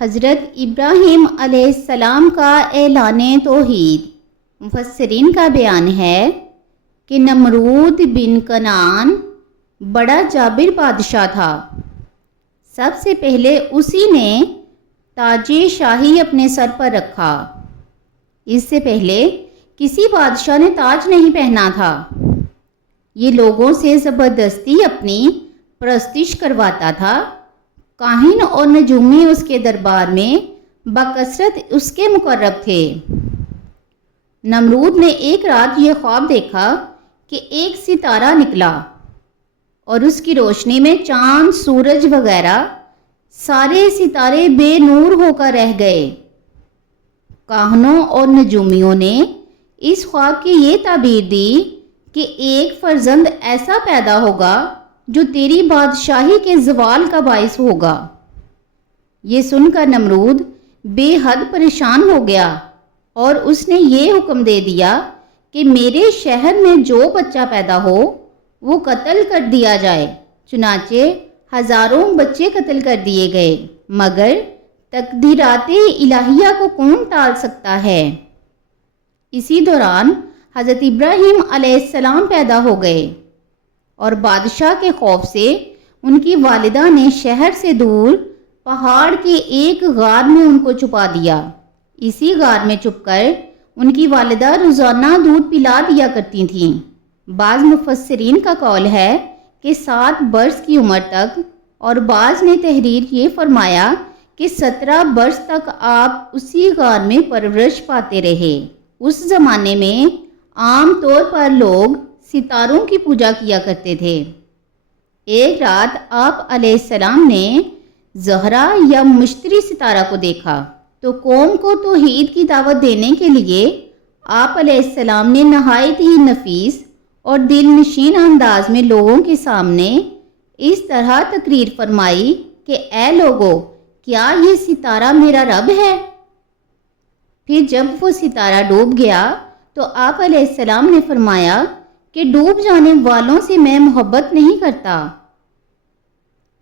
حضرت ابراہیم علیہ السلام کا اعلان توحید۔ مفسرین کا بیان ہے کہ نمرود بن کنان بڑا جابر بادشاہ تھا۔ سب سے پہلے اسی نے تاج شاہی اپنے سر پر رکھا۔ اس سے پہلے کسی بادشاہ نے تاج نہیں پہنا تھا۔ یہ لوگوں سے زبردستی اپنی پرستش کرواتا تھا۔ کاہن اور نجومی اس کے دربار میں بکثرت اس کے مقرب تھے۔ نمرود نے ایک رات یہ خواب دیکھا کہ ایک ستارہ نکلا اور اس کی روشنی میں چاند، سورج وغیرہ سارے ستارے بے نور ہو کر رہ گئے۔ کاہنوں اور نجومیوں نے اس خواب کی یہ تعبیر دی کہ ایک فرزند ایسا پیدا ہوگا جو تیری بادشاہی کے زوال کا باعث ہوگا۔ یہ سن کر نمرود بے حد پریشان ہو گیا اور اس نے یہ حکم دے دیا کہ میرے شہر میں جو بچہ پیدا ہو، وہ قتل کر دیا جائے۔ چنانچہ ہزاروں بچے قتل کر دیے گئے، مگر تقدیرات الہیہ کو کون ٹال سکتا ہے؟ اسی دوران حضرت ابراہیم علیہ السلام پیدا ہو گئے۔ اور بادشاہ کے خوف سے ان کی والدہ نے شہر سے دور پہاڑ کے ایک غار میں ان کو چھپا دیا۔ اسی غار میں چھپ کر ان کی والدہ روزانہ دودھ پلا دیا کرتی تھیں۔ بعض مفسرین کا قول ہے کہ سات برس کی عمر تک اور بعض نے تحریر یہ فرمایا کہ سترہ برس تک آپ اسی غار میں پرورش پاتے رہے۔ اس زمانے میں عام طور پر لوگ ستاروں کی پوجا کیا کرتے تھے۔ ایک رات آپ علیہ السلام نے زہرا یا مشتری ستارہ کو دیکھا۔ تو قوم کو توحید کی دعوت دینے کے لیے آپ علیہ السلام نے نہایت ہی نفیس اور دل نشین انداز میں لوگوں کے سامنے اس طرح تقریر فرمائی کہ اے لوگو، کیا یہ ستارہ میرا رب ہے؟ پھر جب وہ ستارہ ڈوب گیا تو آپ علیہ السلام نے فرمایا کہ ڈوب جانے والوں سے میں محبت نہیں کرتا۔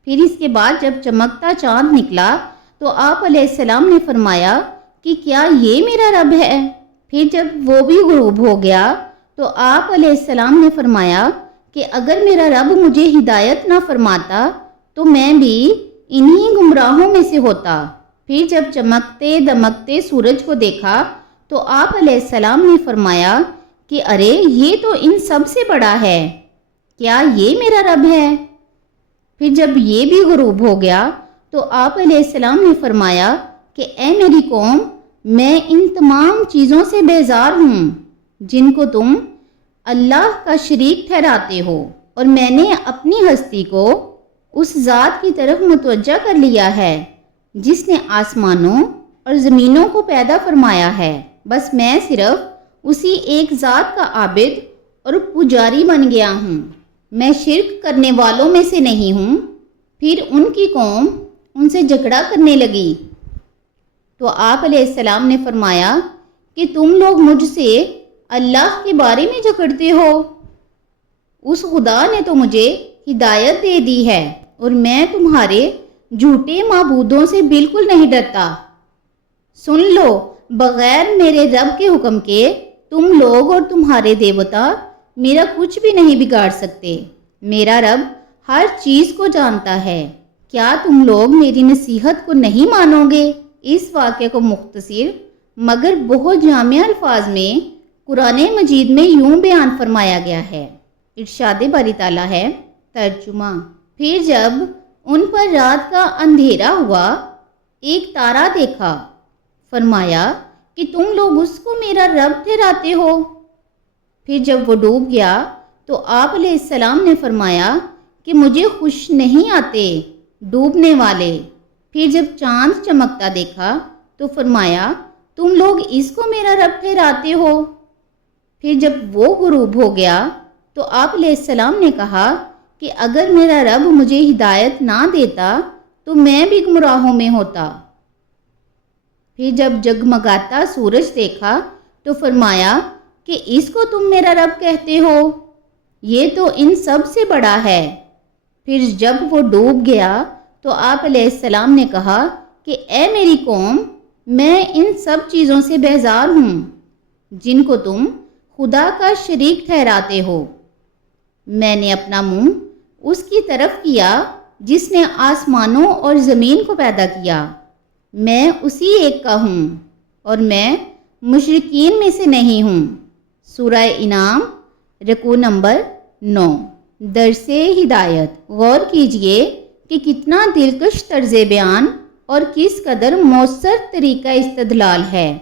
پھر اس کے بعد جب چمکتا چاند نکلا تو آپ علیہ السلام نے فرمایا کہ کیا یہ میرا رب ہے؟ پھر جب وہ بھی غروب ہو گیا تو آپ علیہ السلام نے فرمایا کہ اگر میرا رب مجھے ہدایت نہ فرماتا تو میں بھی انہی گمراہوں میں سے ہوتا۔ پھر جب چمکتے دمکتے سورج کو دیکھا تو آپ علیہ السلام نے فرمایا کہ ارے یہ تو ان سب سے بڑا ہے۔ کیا یہ میرا رب ہے؟ پھر جب یہ بھی غروب ہو گیا تو آپ علیہ السلام نے فرمایا کہ اے میری قوم، میں ان تمام چیزوں سے بیزار ہوں، جن کو تم اللہ کا شریک ٹھہراتے ہو۔ اور میں نے اپنی ہستی کو اس ذات کی طرف متوجہ کر لیا ہے، جس نے آسمانوں اور زمینوں کو پیدا فرمایا ہے۔ بس میں صرف اسی ایک ذات کا عابد اور پجاری بن گیا ہوں۔ میں شرک کرنے والوں میں سے نہیں ہوں۔ پھر ان کی قوم ان سے جھگڑا کرنے لگی۔ تو آپ علیہ السلام نے فرمایا کہ تم لوگ مجھ سے اللہ کے بارے میں جھگڑتے ہو۔ اس خدا نے تو مجھے ہدایت دے دی ہے اور میں تمہارے جھوٹے معبودوں سے بالکل نہیں ڈرتا۔ سن لو، بغیر میرے رب کے حکم کے تم لوگ اور تمہارے دیوتا میرا کچھ بھی نہیں بگاڑ سکتے۔ میرا رب ہر چیز کو جانتا ہے۔ کیا تم لوگ میری نصیحت کو نہیں مانو گے؟ اس واقعے کو مختصر، مگر بہت جامع الفاظ میں قرآن مجید میں یوں بیان فرمایا گیا ہے۔ ارشاد باری تعالیٰ ہے، ترجمہ۔ پھر جب ان پر رات کا اندھیرا ہوا، ایک تارا دیکھا۔ فرمایا کہ تم لوگ اس کو میرا رب ٹھہراتے ہو۔ پھر جب وہ ڈوب گیا تو آپ علیہ السلام نے فرمایا کہ مجھے خوش نہیں آتے ڈوبنے والے۔ پھر جب چاند چمکتا دیکھا تو فرمایا، تم لوگ اس کو میرا رب ٹھہراتے ہو۔ پھر جب وہ غروب ہو گیا تو آپ علیہ السلام نے کہا کہ اگر میرا رب مجھے ہدایت نہ دیتا تو میں بھی گمراہوں میں ہوتا۔ پھر جب جگمگاتا سورج دیکھا تو فرمایا کہ اس کو تم میرا رب کہتے ہو؟ یہ تو ان سب سے بڑا ہے۔ پھر جب وہ ڈوب گیا تو آپ علیہ السلام نے کہا کہ اے میری قوم، میں ان سب چیزوں سے بیزار ہوں، جن کو تم خدا کا شریک ٹھہراتے ہو۔ میں نے اپنا منہ اس کی طرف کیا جس نے آسمانوں اور زمین کو پیدا کیا۔ میں اسی ایک کا ہوں اور میں مشرقین میں سے نہیں ہوں۔ سورہ انعام رکو نمبر نو۔ درس ہدایت۔ غور کیجیے کہ کتنا دلکش طرز بیان اور کس قدر مؤثر طریقہ استدلال ہے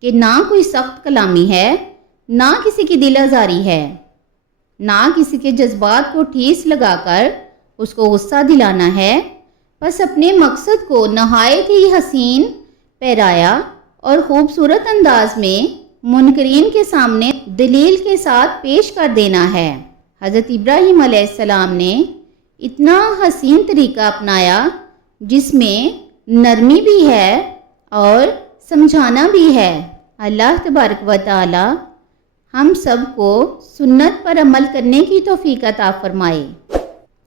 کہ نہ کوئی سخت کلامی ہے، نہ کسی کی دل آزاری ہے۔ نہ کسی کے جذبات کو ٹھیس لگا کر اس کو غصہ دلانا ہے۔ بس اپنے مقصد کو نہایت ہی حسین پیرایا اور خوبصورت انداز میں منکرین کے سامنے دلیل کے ساتھ پیش کر دینا ہے۔ حضرت ابراہیم علیہ السلام نے اتنا حسین طریقہ اپنایا جس میں نرمی بھی ہے اور سمجھانا بھی ہے۔ اللہ تبارک و تعالی ہم سب کو سنت پر عمل کرنے کی توفیق عطا فرمائے۔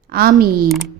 آمین۔